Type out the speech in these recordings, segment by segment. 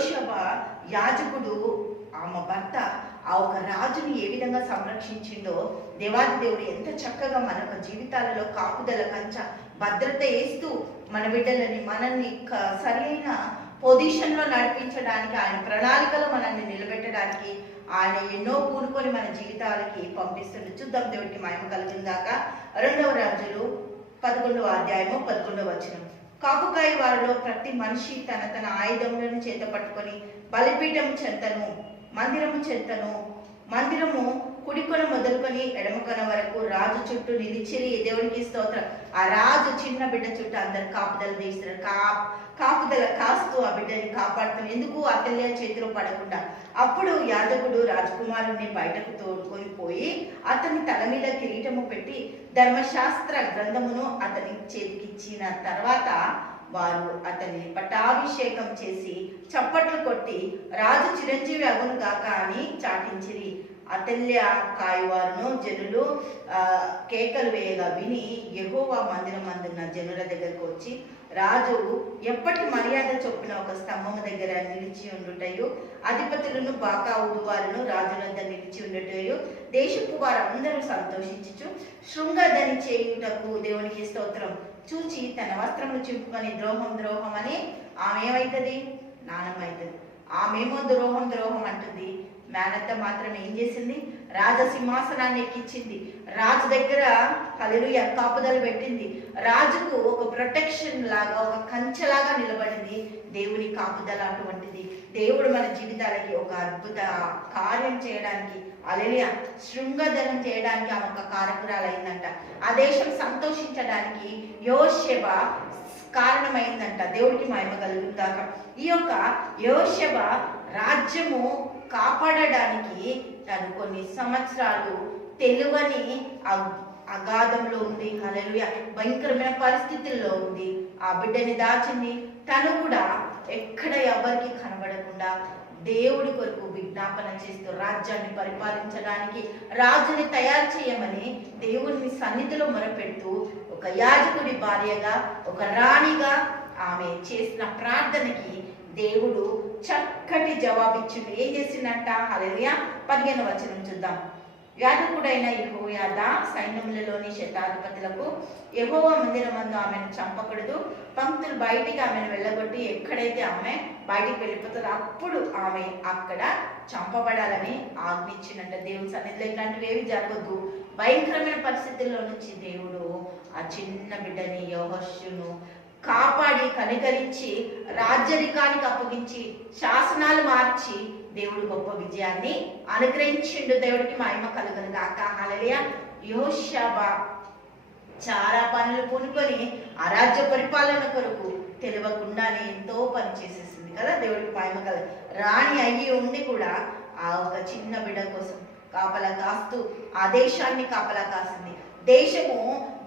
యోషవ యాజకుడు ఆమె భర్త ఆ ఒక రాజుని ఏ విధంగా సంరక్షించిండో దేవాది దేవుడు ఎంత చక్కగా మన జీవితాలలో కాపుదల కంచ భద్రత వేస్తూ మన బిడ్డలని మనల్ని సరైన పొజిషన్లో నడిపించడానికి ఆయన ప్రణాళికలో మనల్ని నిలబెట్టడానికి ఆయన ఎన్నో పూనుకొని మన జీవితాలకి పంపిస్తుంది. చూద్దాం దేవుడికి మహిమ కలిగిందాక. 2వ రాజులు 11వ అధ్యాయము 11వ వచనం. కాపుకాయ వారిలో ప్రతి మనిషి తన తన ఆయుధములను చేత పట్టుకొని బలిపీఠము చెంతను మందిరము కుడికొన మొదలుకొని ఎడమకొన వరకు రాజు చుట్టూ నిలిచిరి. దేవుడికి స్తోత్రం. ఆ రాజు చిన్న బిడ్డ చుట్టూ అందరు కాపుదల తీస్తున్నారు. కాపుదల కాస్తూ ఆ బిడ్డని కాపాడుతున్నారు. ఎందుకు? అతల్య చేతిలో పడకుండా. అప్పుడు యాజకుడు రాజకుమారుని బయటకు తోడుకొని పోయి అతని తల మీద కిరీటము పెట్టి ధర్మశాస్త్ర గ్రంథమును అతని చేతికిచ్చిన తర్వాత వారు అతన్ని పట్టాభిషేకం చేసి చప్పట్లు కొట్టి రాజు చిరంజీవి అగును గాక అని చాటించిరి. అతల్య కాయవారును జనులు కేకలు వేయగా విని యెహోవా మందిరం అందున్న జనుల దగ్గరకు వచ్చి రాజు ఎప్పటి మర్యాద చొప్పున ఒక స్తంభము దగ్గర నిలిచి ఉండుటయు అధిపతులను బాకా ఊదువారును రాజులందరూ నిలిచి ఉండుటయు దేశపు వారందరూ సంతోషించుచు శృంగదని చేయుటకు దేవునికి స్తోత్రం చూచి తన వస్త్రములు చింపుకొని ద్రోహం అని ఆమె ఏమవుతుంది? నానమ్మ అవుతుంది. ఆమెమో ద్రోహం అంటుంది. మేనత్త మాత్రం ఏం చేసింది? రాజసింహాసనాన్ని ఎక్కించింది. రాజు దగ్గర హల్లెలూయా కాపుదలు పెట్టింది. రాజుకు ఒక ప్రొటెక్షన్ లాగా, ఒక కంచెలాగా నిలబడింది. దేవుని కాపుదల అటువంటిది. దేవుడు మన జీవితాలకి ఒక అద్భుత కార్యం చేయడానికి, హల్లెలూయా శృంగధనం చేయడానికి ఆమె ఒక కారకురాలైందంట. ఆ దేశం సంతోషించడానికి యోషెబ కారణమైందంట. దేవుడికి మహిమ కలుగుతాక. ఈ యొక్క యోషెబ రాజ్యము కాపాడడానికి తను కొన్ని సంవత్సరాలు తెలివని అగాధంలో ఉంది. హల్లెలూయా భయంకరమైన పరిస్థితుల్లో ఉంది. ఆ బిడ్డని దాచింది. తను కూడా ఎక్కడ ఎవరికి కనబడకుండా దేవుడి కొరకు విజ్ఞాపన చేస్తూ రాజ్యాన్ని పరిపాలించడానికి రాజుని తయారు చేయమని దేవుని సన్నిధిలో మొరపెడుతూ ఒక యాజకుడి భార్యగా, ఒక రాణిగా ఆమె చేసిన ప్రార్థనకి దేవుడు చక్కటి జవాబిచ్చింది. ఏం చేసిందంట? హల్లెలూయా 15వ వచనం చూద్దాం. యాజకుడైన యెహోయాదా సైన్యములలోని శతాధిపతులకు యెహోవా మందిరమందు ఆమెను చంపకూడదు, పంక్తులు బయటికి ఆమెను వెళ్ళగొట్టి ఎక్కడైతే ఆమె బయటికి వెళ్ళిపోతుందో అప్పుడు ఆమె అక్కడ చంపబడాలని ఆజ్ఞించినంట. దేవుని సన్నిధిలో ఇలాంటివి ఏవి జరగద్దు. భయంకరమైన పరిస్థితుల్లో నుంచి దేవుడు ఆ చిన్న బిడ్డని యెహోషును కాపాడి కనికరించి రాజ్యరికానికి అప్పగించి శాసనాలు మార్చి దేవుడు గొప్ప విజయాన్ని అనుగ్రహించిండు. దేవుడికి మహిమ కలుగును గాక. హల్లెలూయా. యెహోషువ చాలా పనులు పూనుకొని ఆ రాజ్య పరిపాలన కొరకు తెలియకుండానే ఎంతో పని చేసేసింది కదా. దేవుడికి మహిమ కలుగు. రాణి అయ్యి ఉండి కూడా ఆ ఒక చిన్న బిడ్డ కోసం కాపలా కాస్తూ ఆ దేశాన్ని కాపలా కాసింది. దేశము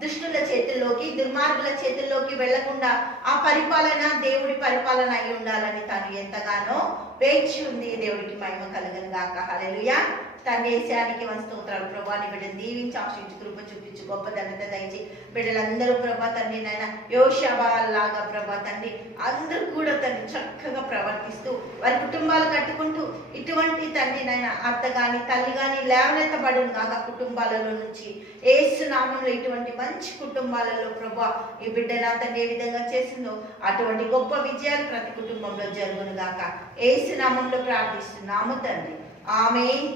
దుష్టుల చేతుల్లోకి, దుర్మార్గుల చేతుల్లోకి వెళ్లకుండా ఆ పరిపాలన దేవుడి పరిపాలన అయి ఉండాలని తను ఎంతగానో వేచి ఉంది. దేవుడికి మహిమ కలుగును గాక. హల్లెలూయా. తండ్రి యేసయ్యానికి స్తోత్రాలు. ప్రభా నీ బిడ్డను దీవించి ఆశించి కృప చూపించి గొప్ప ధన్యత దయచి బిడ్డలందరూ ప్రభా తండ్రి నాయన యోషవ లాగా ప్రభా తండ్రి అందరూ కూడా తండ్రి చక్కగా ప్రవర్తిస్తూ వారి కుటుంబాలు కట్టుకుంటూ ఇటువంటి తండ్రి నాయన అత్త గాని తల్లి గాని లేవనెత్తబడును కాక కుటుంబాలలో నుంచి యేసు నామంలో ఇటువంటి మంచి కుటుంబాలలో ప్రభా ఈ బిడ్డ నా తండ్రి ఏ విధంగా చేసిందో అటువంటి గొప్ప విజయాలు ప్రతి కుటుంబంలో జరుగును గాక. యేసు నామంలో ప్రార్థిస్తున్నాము తండ్రి. ఆమేన్.